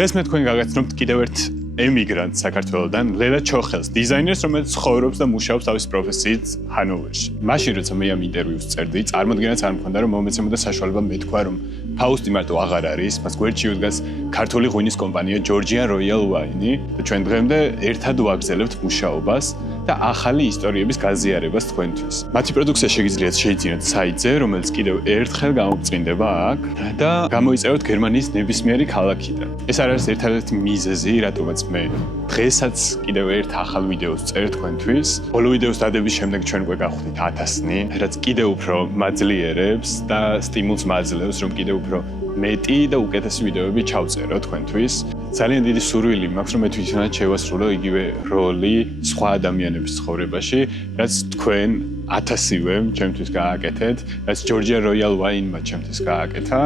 დღეს მე თქვენ გაგაცნობთ კიდევ ერთ ემიგრანტ საქართველოდან, ლელა ჩოხელს, დიზაინერს, რომელიც ცხოვრობს და მუშაობს თავის პროფესიით ჰანოვერში. მაშინ როცა მე ამ ინტერვიუს წერდი, წარმოდგენაც არ მქონდა, რომ მომეცემოდა საშუალება მეთქვა, რომ ფაუსტი მარტო აღარ არის, მას გვერდში უდგას ქართული ღვინის კომპანია Georgian Royal Wine და ჩვენ დღემდე ერთად ვაგრძელებთ მუშაობას და ახალი ისტორიების გაზიარებას თქვენთვის. მათი პროდუქცია შეგიძლიათ შეიძინოთ საიტზე, რომელიც კიდევ ერთხელ გამოგწმინდება აქ და გამოიწეროთ გერმანიის ნებისმიერი ქალაქიდან. ეს არის ერთადერთი მიზეზი, რატომაც მე დღესაც კიდევ ერთ ახალ ვიდეოს წერ თქვენთვის. ბოლო ვიდეოს დადების შემდეგ ჩვენ უკვე გავხდით 1000-ნი, რაც კიდევ უფრო მაძლიერებს და სტიმულს მაძლევს, რომ კიდევ უფრო მეტი და უკეთესი ვიდეოები ჩავწერო თქვენთვის. ძალიან დიდი სურვილი მაქვს, რომ მე თვითონაც შევასრულო იგივე როლი სხვა ადამიანების ცხოვრებაში, რაც თქვენ 1000-ვე ჩემთვის გააკეთეთ, რაც Georgian Royal Wine-მა ჩემთვის გააკეთა.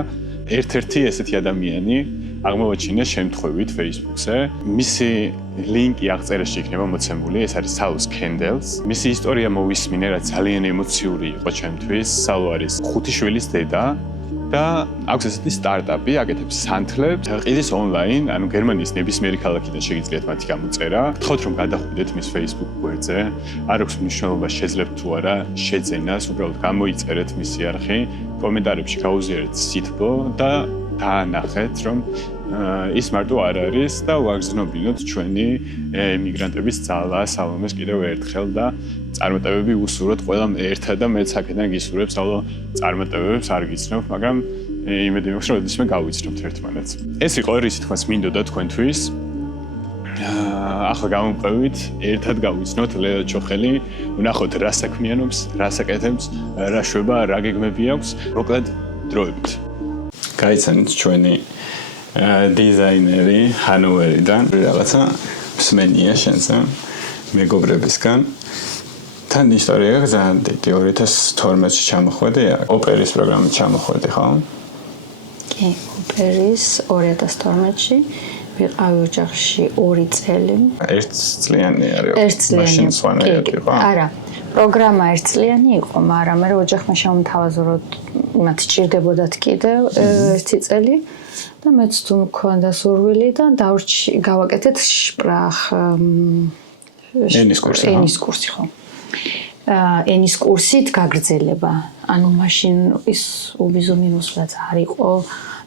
ერთ-ერთი ესეთი ადამიანი აღმოვაჩინე შემთხვევით Facebook-ზე. მისი ლინკი აღწერაში იქნება მოცემული, ეს არის South Candles. მისი ისტორია მოვისმინე, რაც ძალიან ემოციური იყო ჩემთვის. სალო არის 5 შვილის დედა და აქვს ესეთი სტარტაპი, აკეთებს სანთლებს, ყიდის ონლაინ, ანუ გერმანიის ნებისმიერი ქალაქიდან შეგიძლიათ მათი გამოწერა. გთხოვთ რომ გადახვიდეთ მის Facebook გვერდზე. არ აქვს მნიშვნელობა შეძლებთ თუ არა შეძენას, უბრალოდ გამოიწერეთ მისი არხი, კომენტარებში გაუზიარეთ სითბო და დაანახეთ, რომ ის მარტო არ არის და ვაგრძნობინოთ ჩვენი ემიგრანტების ძალა სალომეს კიდევ ერთხელ და წარმატებები უსურვოთ ყველამ ერთად და მეც აქედან გისურვებს სალო წარმატებებს არ გიცნობ, მაგრამ იმედი მაქვს რომ ისმე გავიცნობთ ერთმანეთს. ეს იყო რისი თქმას მინდოდა თქვენთვის. ახლა გამოვყევით, ერთად გავიცნოთ ლელა ჩოხელი, ვნახოთ რა საქმიანობს, რა საკეთებს, რა შვება, რა გეგმები აქვს, მოკლედ დროებით. გაიცანით ჩვენი დიზაინერი ჰანოვერიდან, რაღაცა მსმენია შენზე, მეგობრებისგან. თან ისტორია ძალიან დიდი, 2012-ში ჩამოხვედი, ოპერის პროგრამით ჩამოხვედი, ხო? კი, ოპერის 2012-ში ვიყავი ოჯახში 2 წელი. 1 წლიანი არის. 1 წლიანი. იყო? არა. პროგრამა 1 წლიანი იყო, მაგრამ მე ოჯახმა შემოთავაზა, რომ მათ ჭირდებოდათ კიდევ 1 წელი და მეც თუ მქონდა სურვილი და გავაკეთეთ შპრახ ენის კურსი. ენის კურსი, ხო. ენის კურსით გაგრძელება. ანუ მაშინ ის უბიზუმინუსლაც არ იყო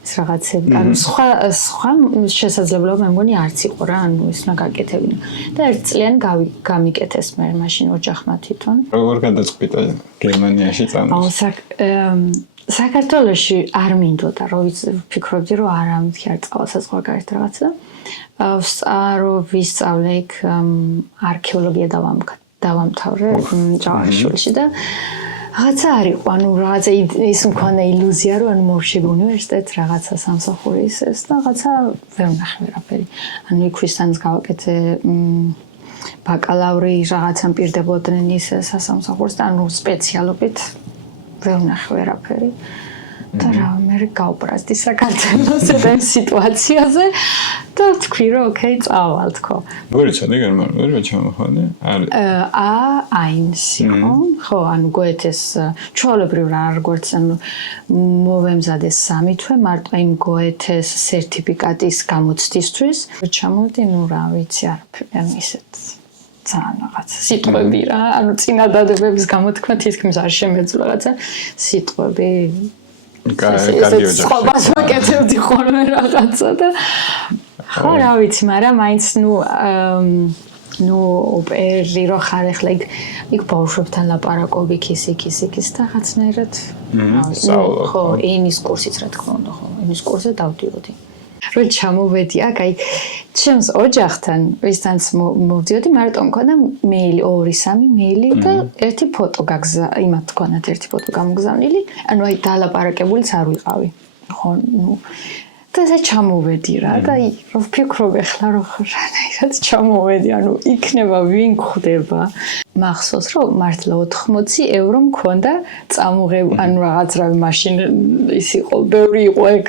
ეს რაღაცები. ანუ სხვა შესაძლებლობა მე მგონი არც იყო რა, ანუ ის უნდა გაკეთებინა. და 1 წლიანი გამიკეთეს მე მაშინ ოჯახმა თვითონ. როგორ გადაწყვიტა გერმანიაში წამოს? საქართველოში არ მინდოდა, რომ ვფიქრობდი, რომ არა მითი არ წავალ საზღვარგარეთ რაღაცა. ვისწავლე იქ არქეოლოგია დავამთავრე ჯავახიშვილში და რაღაცა არ იყო, ანუ რაღაცა ის მქონდა ილუზია, რომ ანუ მოვშები უნივერსიტეტ, რაღაცა სამსახური ისეს და რაღაცა ვერ ვნახე ვერაფერი. ანუ იქ ვისთანაც გავაკეთე ბაკალავრი, რაღაცა მპირდებოდნენ ის სასამსახურს და ანუ სპეციალობით ვერ ვნახე ვერაფერი. და რა მე გავპრასდი საქართველოს ამ სიტუაციაზე და თქვი რომ ოკეი წავალ თქო. როგორ იცოდი გერმანულად რა ჩამოხვედი? A1 ხო, ანუ გოეთეს ჩვეულებრივ რა როგორც ანუ მოვემზადე 3 თვე მარტო იმ გოეთეს სერტიფიკატის გამოცდისთვის. ჩამოვდი, ნუ რა ვიცი არაფერი ისეთ ძალიან რაღაც სიტყვები რა, ანუ წინადადებების გამოთქმა თითქმის არ შემეძლო რაღაცა სიტყვები. კარგი ოჯახი. სხვას ვაკეთებდი ხოლმე რაღაცა და ხო რა ვიცი, მაგრამ მაინც ნუ ოპერი რო ხარ ახლა იქ ბავშვებთან ლაპარაკობ იქის და რაღაცნაირად ხო ენის კურსიც რა თქმა უნდა ხო ენის კურსზე დავდიოდი. რო ჩამოვედი აქ აი ჩემს ოჯახთან ვისთანაც მოვდიოდი, მარტო მქონდა მეილი 2-3 მეილი და ერთი ფოტო იმათ მქონდათ ერთი ფოტო გამოგზავნილი, ანუ აი დალაპარაკებულიც არ ვიყავი. ხო, ნუ და ეს ჩამოვედი რა და რო ვფიქრობ ახლა რომ რანაირად ჩამოვედი, ანუ იქნება ვინ ხვდება. მახსოვს რომ მართლა 80 ევრო მქონდა წამოღებ, ანუ რაღაც რავი მაშინ ის იყო, ბევრი იყო ეგ.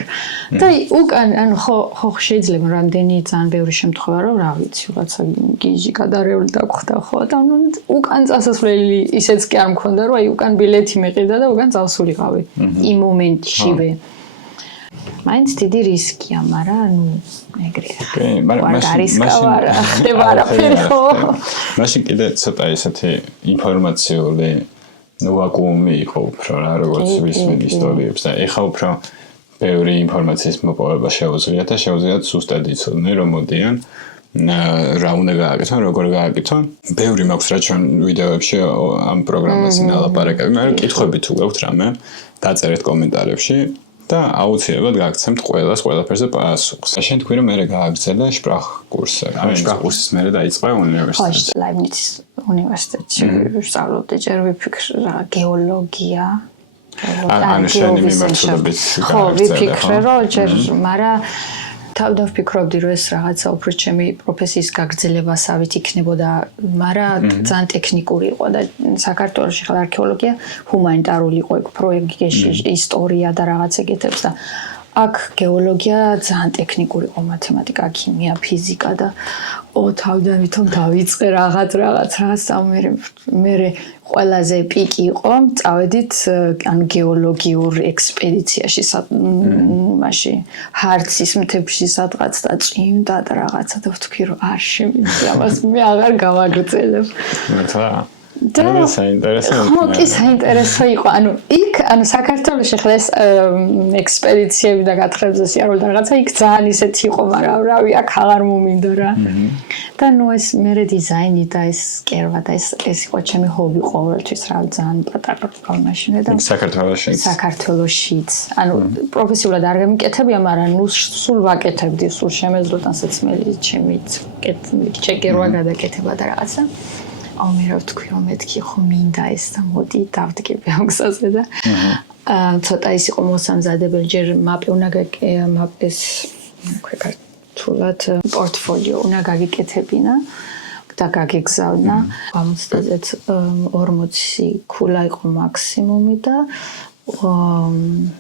და უკან ანუ ხო შეიძლება რამდენი ძალიან ბევრი შემთხვევა რომ რა ვიცი, რაღაცა გიჟი გადარეული დაგხვდა ხო და ანუ უკან წასასვლელი ისეც კი არ მქონდა, რომ აი უკან ბილეთი მეყიდა და უკან წავსულიყავი იმ მომენტშივე. მაინც დიდი რისკია, მაგრამ ანუ ეგრეა. კი, მაგრამ ხდება არაფერი ხო? მაშინ კიდე ცოტა ისეთი ინფორმაციული ვაკუუმი იყო უფრო რა, როგორც ვისმენ ისტორიებს და ეხლა უფრო ბევრი ინფორმაციის მოპოვება შეუძლიათ და შეუძლიათ სუსტად იცოდნენ რომ მოდიან რა უნდა გააკეთონ, როგორ გააკეთონ. ბევრი მაქვს რა ჩვენ ვიდეოებში ამ პროგრამაზე ნალაპარაკები, მაგრამ კითხვები თუ გაქვთ რამე, დაწერეთ კომენტარებში და აუცილებლად გაგცემთ ყველაფერზე პასუხს. შენ თქვი რომ მე გააგრძელე შპრახკურსზე. ამ შპრახკურსის მერე დაიწყე უნივერსიტეტში. ხო, ლაიბნიცის უნივერსიტეტში ვსწავლობდი, ჯერ ვიფიქრე რა გეოლოგია. ანუ შენი მიმართულებით ხო, ვიფიქრე რომ ჯერ, მაგრამ თავიდან ვფიქრობდი რომ ეს რაღაცა უფრო ჩემი პროფესიის გაგრძელებასავით იქნებოდა, მაგრამ ძალიან ტექნიკური იყო და საქართველოში ხალ არქეოლოგია ჰუმანიტარული იყო, პროექტში ისტორია და რაღაც ეგეთებს და აქ გეოლოგია ძალიან ტექნიკური იყო, მათემატიკა, ქიმია, ფიზიკა და თავიდან ვითომ დავიწყე რაღაც მე ყველაზე პიკი იყო, წავედით ან გეოლოგიურ ექსპედიციაში, მაშინ ჰარცის მთებში სადღაც და წვიმდა და რაღაცა და ვთქვი რომ არ შემიძლია ამას მე აღარ გავაგრძელებ. და საინტერესო საინტერესო იყო. ანუ საქართველოში ხლა ეს ექსპედიციები და გათხრებზე სიარული და რაღაცა იქ ძალიან ისეთი იყო, მაგრამ რავი, აქ აღარ მომინდა რა. და ეს მერე დიზაინი და ეს კერვა და ეს იყო ჩემი ჰობი ყოველთვის რა, ძალიან პატარა მაშინე და საქართველოშიც. ანუ პროფესიულად არ გამიკეთებია, მაგრამ სულ ვაკეთებდი, სულ შემეძლოταν საცმელი ჩემით კერვა გადაკეთება და რაღაცა. მე რა ვთქვი რომ მეთქი ხო მინდა ეს და მოდი დავდგები ამ გზაზე და ცოტა ის იყო მოსამზადებელი ჯერ მაპი უნდა მაპის ქართულად პორტფოლიო უნდა გაგიკეთებინა და გაგეგზავნა 60 ქულა იყო მაქსიმუმი და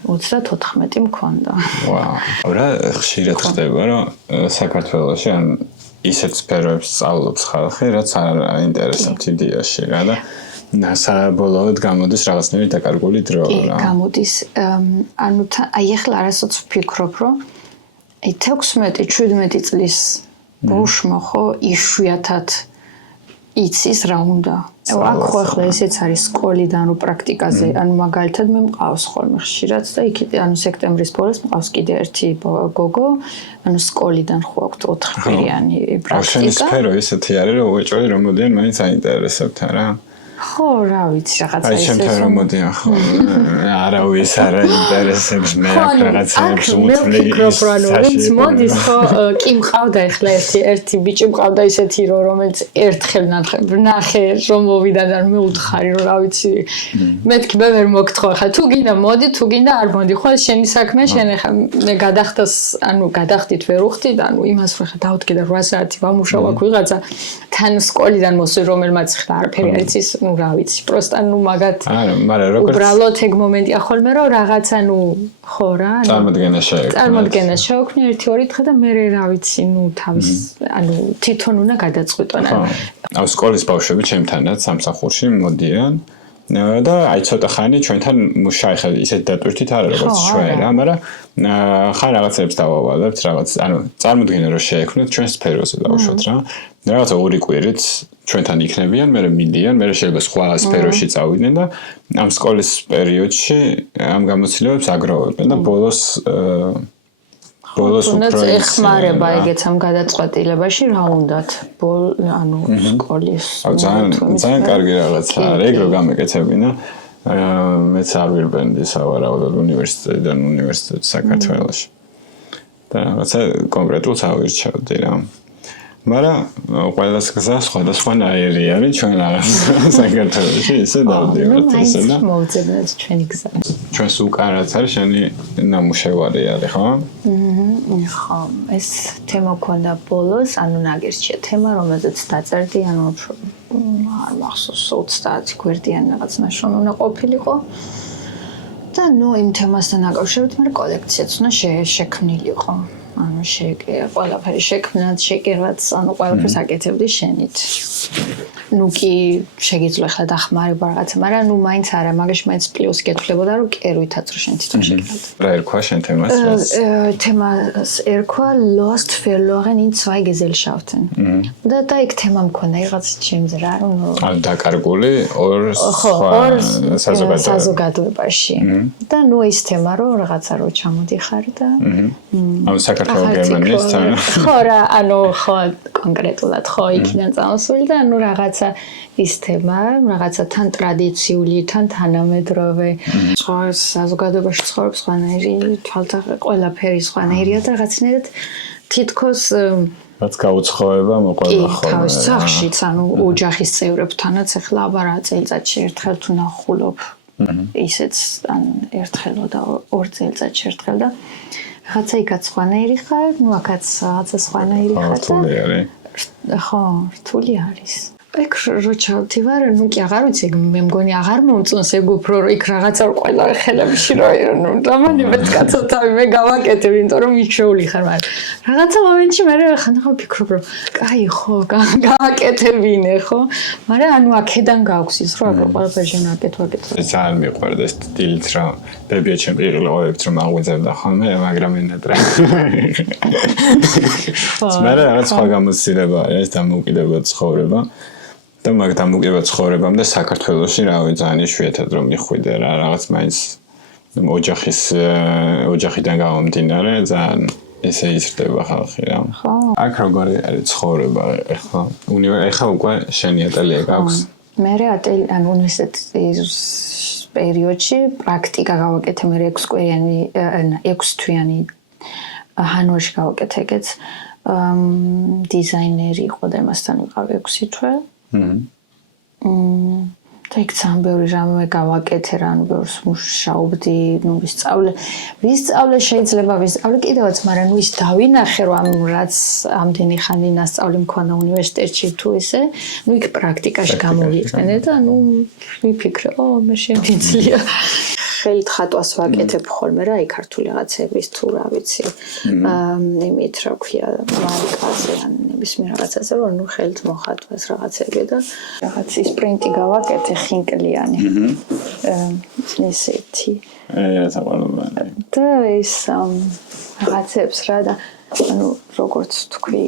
34 მქონდა. ვაუ. რა ხშირად ხდება რომ საქართველოში ან ისეთ სფეროებს სწავლობს ხალხი, რაც არ აინტერესებთ იდეაში რა და საბოლოოდ გამოდის რაღაცნაირი დაკარგული დრო რა. გამოდის ანუ ახლა არასოც ვფიქრობ რომ 16-17 წლის ბავშვმა ხო იშვიათად იცის რა უნდა. აქ ხო ახლა ესეც არის სკოლიდან რო პრაქტიკაზე, ანუ მაგალითად მე მყავს ხოლმე ხშირად და იქ ანუ სექტემბრის ბოლოს მყავს კიდე ერთი გოგო, ანუ სკოლიდან ხო აქვს 4 კვირიანი პრაქტიკა. შენი სფერო ისეთი არის რომ უეჭველი რომ მოდიან მაინც აინტერესებთ რა. ხო, რა ვიცი, რაღაცა ისე. აი ჩემთან რომ მოდიან ხო. არავის არ აინტერესებს მე რაღაცებს უთვლი. ვინც მოდის ხო, კი მყავდა ახლა ერთი ბიჭი მყავდა ისეთი რომელიც ერთხელ ნახე რომ მოვიდა და მე უთხარი რომ რა ვიცი. მეთქი მე ვერ მოგთხო ახლა თუ გინდა მოდი, თუ გინდა არ მოდი. ხო შენი საქმე, შენ ახლა მე გადახდით ვერ უხდი და იმას ხო ახლა დავდგე და 8 საათი ვამუშავ აქ ვიღაცა თან სკოლიდან მოსული რომელმაც ხდა არაფერი არ იცის რა ვიცი, პროსტა მაგათ უბრალოდ ეგ მომენტია ხოლმე რომ რაღაცა ხო რა, წარმოდგენა შეოქმნი 1-2 დღე და მე რა ვიცი, თავის თვითონ უნდა გადაწყვიტონ. სკოლის ბავშვები ჩემთანაც სამსახურში მოდიან და აი ცოტა ხანი ჩვენთან მუშაობ ხა ისეთ დატვირთით არა როგორც ჩვენ რა, მაგრამ ხან რაღაცებს დავავალებთ, რაღაც წარმოდგენა რომ შეექმნათ ჩვენ სფეროზე დავუშვათ რა. რაღაცა 2 კვირით ჩვენთან იქნებიან, მე მიდიან, მე შეიძლება სხვა სფეროში წავიდნენ და ამ სკოლის პერიოდში ამ გამოცდილებებს აგროვებენ და ბოლოს უფრო ეხმარება ეგეც ამ გადაწყვეტილებაში რა უნდათ სკოლის. ძალიან კარგი რაღაცა არის, ეგ რო გამეკეთებინა. მეც არ ვირბენდი სავარაუდოდ უნივერსიტეტიდან უნივერსიტეტ საქართველოში. და რაღაცა კონკრეტულს ავირჩევდი რა. მაგრამ ყველას გზა სხვადასხვანაირი არის ჩვენ რაღაც საქართველოში ისე დავდივართ ისე და მოვუძებნეთ ჩვენი გზა. ჩვენს უკან რაც არის შენი ნამუშევარი არის ხო? ხო, ეს თემა ქონდა ბოლოს, ნაგერჩია თემა, რომელზეც დაწერდი, არ მახსოვს 30 გვერდიანი რაღაც ნაშრომი უნდა ყოფილიყო. და იმ თემასთან დაკავშირებით მე კოლექციაც უნდა შექმნილიყო. ყველაფერი შექმნათ, შეკერვათ, ყველაფერს აკეთებდი შენით. ნუ კი შეგიძლია ხლა დახმარება რაღაცა, მაგრამ ნუ მაინც არა, მაგაში მაინც პლუსი გეთვლებოდა, რომ კერვითაც რო შენ თვითონ შეგიძლია. რა ერქვა შენ თემას? თემას ერქვა Lost verloren in zwei Gesellschaften. და იქ თემა მქონდა რაღაც ჩემზე რა, რომ ანუ დაკარგული ორ საზოგადოებაში. და ნუ ის თემა რომ რაღაცა რო ჩამოდიხარ და ანუ საქართველოს გერმანიასთან. ხო რა, ანუ ხო კონკრეტულად ხო იქიდან წამოსული და ანუ რაღაცა ის თემა, რაღაცა თან ტრადიციული, თან თანამედროვე, სხვა საზოგადოებაში ცხოვრობს სხვანაირი, თვალთა ყველაფერი სხვანაირია და რაღაცნაირად თითქოს რაც გაუცხოება მოყვება ხოლმე. თავის სახლშიც, ანუ ოჯახის წევრებთანაც ახლა აბარა წელიწადში ერთხელ თუ ნახულობ. ისეც ან ერთხელო და ორ წელიწადში ერთხელ და რაღაცა იქაც სხვანაირი ხარ, ნუ აქაც რაღაცა სხვანაირი ხარ და ხო, რთული არის. ეგ რო ჩავდივარ, ნუ კი აღარ ვიცი, მე მგონი აღარ მომწონს ეგ უფრო რომ იქ რაღაცა ყველა ხელებში რო ნუ დამანებეთ კაცო თავი მე გავაკეთებ, იმიტომ რომ მიჩეული ხარ, მაგრამ რაღაცა მომენტში მე ხანახავ ვფიქრობ რომ კაი ხო, გააკეთებინე ხო? მაგრამ ანუ აქედან გაქვს ის რომ ყველაფერი შენაკეთო. ძალიან მიყვარდა ეს სტილიც რა. ბებია ჩემ პირველ ოებს რომ აღვიძებდა ხოლმე, მაგრამ ენატრა. მე რაღაც სხვა გამოცდილება ეს დამოუკიდებელ ცხოვრება. და მაგ დამოუკიდებელ ცხოვრებამდე საქართველოში რავი ძალიან იშვიათად რომ მიხვიდე რა რაღაც მაინც ოჯახიდან გამომდინარე ძალიან ესე იზრდება ხალხი რა. ხო. აქ როგორი არის ცხოვრება ახლა ეხლა უკვე შენი ატელიე გაქვს? მე ანუ უნივერსიტეტის პერიოდში პრაქტიკა გავაკეთე მე 6 თვიანი ჰანოვერში გავაკეთე ეგეც დიზაინერი იყო და მასთან ვიყავი 6 თვე. და იქ ძალიან ბევრი რამე გავაკეთე რა, ანუ ბევრს მუშაობდი, ნუ ვისწავლე შეიძლება ვისწავლე კიდევაც, მაგრამ ნუ ის დავინახე რომ რაც ამდენი ხანი ნასწავლი მქონდა უნივერსიტეტში თუ ისე, ნუ იქ პრაქტიკაში გამოვიყენე და ნუ ვიფიქრე, მე შემიძლია ხელით ხატვას ვაკეთებ ხოლმე რა, იქ ქართული რაღაცების თუ რა ვიცი. იმით რა ქვია, მარკაზე ან ნებისმიერ რაღაცაზე რომ ნუ ხელით მოხატვას რაღაცები და რაღაც ის პრინტი გავაკეთე ხინკლიანი. ესეთი. და ეს რაღაცებს რა და ანუ როგორც თქვი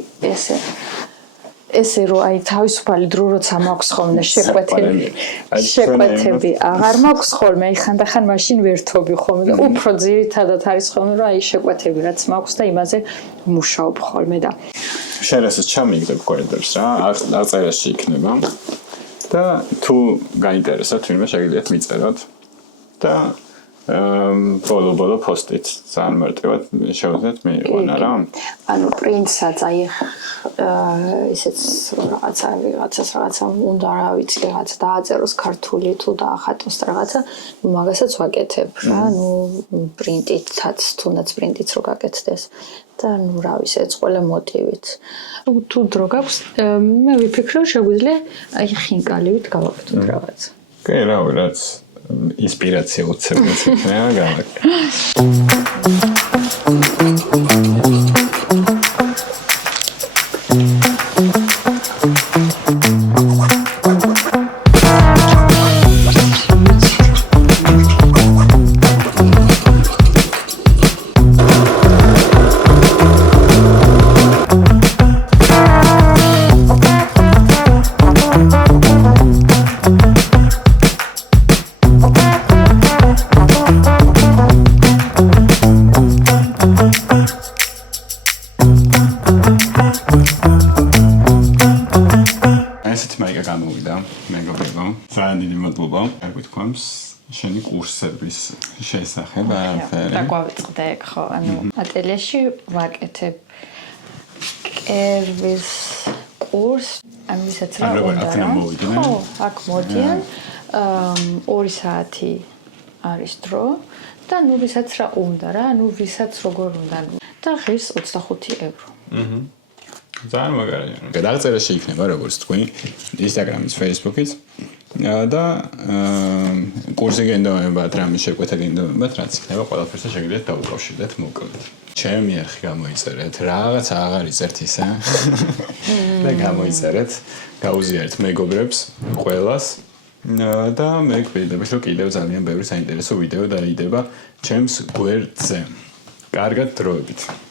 ესე რომ აი თავისუფალი დრო როცა მაქვს ხოლმე შეკვეთები აღარ მაქვს ხოლმე აი ხანდახან მაშინ ვერთობი ხოლმე და უფრო ძირითადად არის ხოლმე რომ აი შეკვეთები რაც მაქვს და იმაზე მუშაობ ხოლმე და შენ რასაც ჩამიგდებ კორიდორს რა აღწერაში იქნება და თუ გაინტერესებთ თუნდაც შეგიძლიათ მიწეროთ და ბოლო პოსტით ძალიან მარტივად შევძლებთ მიიყვანა რა ანუ პრინცსაც აი ისეც რაღაცა უნდა რა ვიცი რაღაცა დააწეროს ქართული თუ დაახატოს რაღაცა მაგასაც ვაკეთებ რა ნუ პრინტითაც თუნდაც პრინტიც რო გაკეთდეს და ნუ რა ვიცი ეს ყველა მოტივით თუ დრო გაქვს მე ვიფიქრე შეგვიძლია აი ხინკალივით გავაკეთოთ რაღაცა კი რავი რაც ინსპირაცია უცებდეს იქნება გავაკეთე შენი კურსების შესახებ არაფერი. დაგვავიწყდა ეგ ხო, ანუ ატელიაში ვაკეთებ კერვის კურსს, ანუ ვისაც რა უნდა. ხო, აქ მოდიან 2 საათი არის დრო და ნუ ვისაც რა უნდა რა, ნუ ვისაც როგორ უნდა და ღირს 25 евро. ძალიან მაგარია. გადაღწერაში იქნება როგორც თქვი, Instagram-ის, Facebook-ის და კურსი გენდოებათ, რამე შეკვეთა გენდოებათ, რაც იქნება ყველაფერს შეგიძლიათ დაუკავშირდეთ მოკლედ. ჩემი არხი გამოიწერეთ, რაღაც აღარ იწერთ ისე. და გამოიწერეთ, გაუზიარეთ მეგობრებს, ყველას. და მე გვიდება, რომ კიდევ ძალიან ბევრი საინტერესო ვიდეო დაიდება ჩემს გვერდზე. კარგად დროებით.